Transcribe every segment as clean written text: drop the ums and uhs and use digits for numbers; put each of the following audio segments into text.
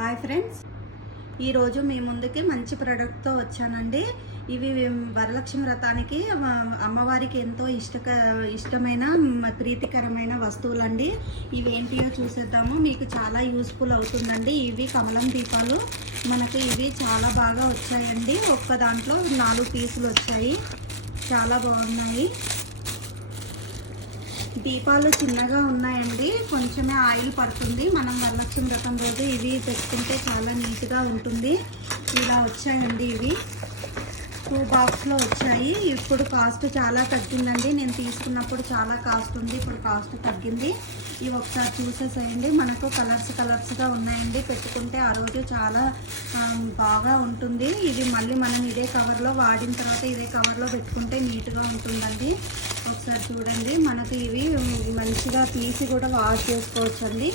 Hi friends, ఈరోజు మీ ముందుకి మంచి ప్రోడక్ట్తో వచ్చానండి. ఇవి వరలక్ష్మి వ్రతానికి అమ్మవారికి ఎంతో ఇష్టమైన ప్రీతికరమైన వస్తువులండి. ఇవి ఏంటియో చూసేద్దాము. మీకు చాలా యూస్ఫుల్ అవుతుందండి. ఇవి కమలం దీపాలు మనకు ఇవి చాలా బాగా వచ్చాయండి. ఒక్క దాంట్లో 4 పీసులు వచ్చాయి. చాలా బాగున్నాయి. దీపాలు చిన్నగా ఉన్నాయండి. కొంచెమే ఆయిల్ పడుతుంది. మనం వరలక్ష్మి వ్రతం రోజు ఇవి పెట్టుకుంటే చాలా నీట్గా ఉంటుంది. ఇలా వచ్చాయండి. ఇవి 2 బాక్స్లో వచ్చాయి. ఇప్పుడు కాస్ట్ చాలా తగ్గిందండి. నేను తీసుకున్నప్పుడు చాలా కాస్ట్ ఉంది, ఇప్పుడు కాస్ట్ తగ్గింది. ఇవి ఒకసారి చూసేసేయండి. మనకు కలర్స్గా ఉన్నాయండి. పెట్టుకుంటే ఆ రోజు చాలా బాగా ఉంటుంది. ఇది మళ్ళీ మనం ఇదే కవర్లో వాడిన తర్వాత ఇదే కవర్లో పెట్టుకుంటే నీట్గా ఉంటుందండి. ఒకసారి చూడండి. మనకి ఇవి మంచిగా తీసి కూడా వాష్ చేసుకోవచ్చండి.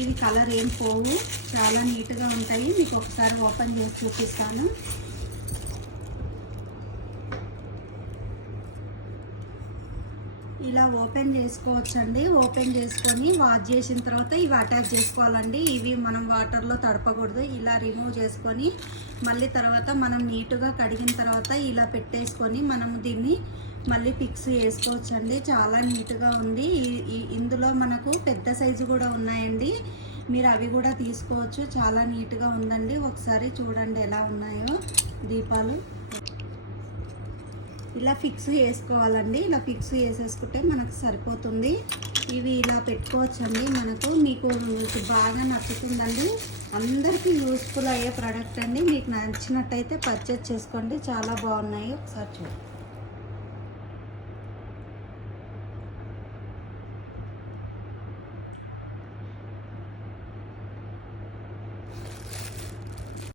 ఇవి కలర్ ఏం పోవు, చాలా నీట్గా ఉంటాయి. మీకు ఒకసారి ఓపెన్ చేసి చూపిస్తాను. ఇలా ఓపెన్ చేసుకోవచ్చండి. ఓపెన్ చేసుకొని వాష్ చేసిన తర్వాత ఇవి అటాచ్ చేసుకోవాలండి. ఇవి మనం వాటర్లో తడపకూడదు. ఇలా రిమూవ్ చేసుకొని మళ్ళీ తర్వాత మనం నీట్గా కడిగిన తర్వాత ఇలా పెట్టేసుకొని మనము దీన్ని మళ్ళీ ఫిక్స్ చేసుకోవచ్చండి. చాలా నీట్గా ఉంది. ఇందులో మనకు పెద్ద సైజు కూడా ఉన్నాయండి. మీరు అవి కూడా తీసుకోవచ్చు. చాలా నీట్గా ఉందండి. ఒకసారి చూడండి ఎలా ఉన్నాయో దీపాలు. ఇలా ఫిక్స్ చేసుకోవాలండి. ఇలా ఫిక్స్ చేసేసుకుంటే మనకు సరిపోతుంది. ఇవి ఇలా పెట్టుకోవచ్చండి. మీకు బాగా నచ్చుతుందండి. అందరికీ యూస్ఫుల్ అయ్యే ప్రోడక్ట్ అండి. మీకు నచ్చినట్టయితే పర్చేస్ చేసుకోండి. చాలా బాగున్నాయి. ఒకసారి చూడండి.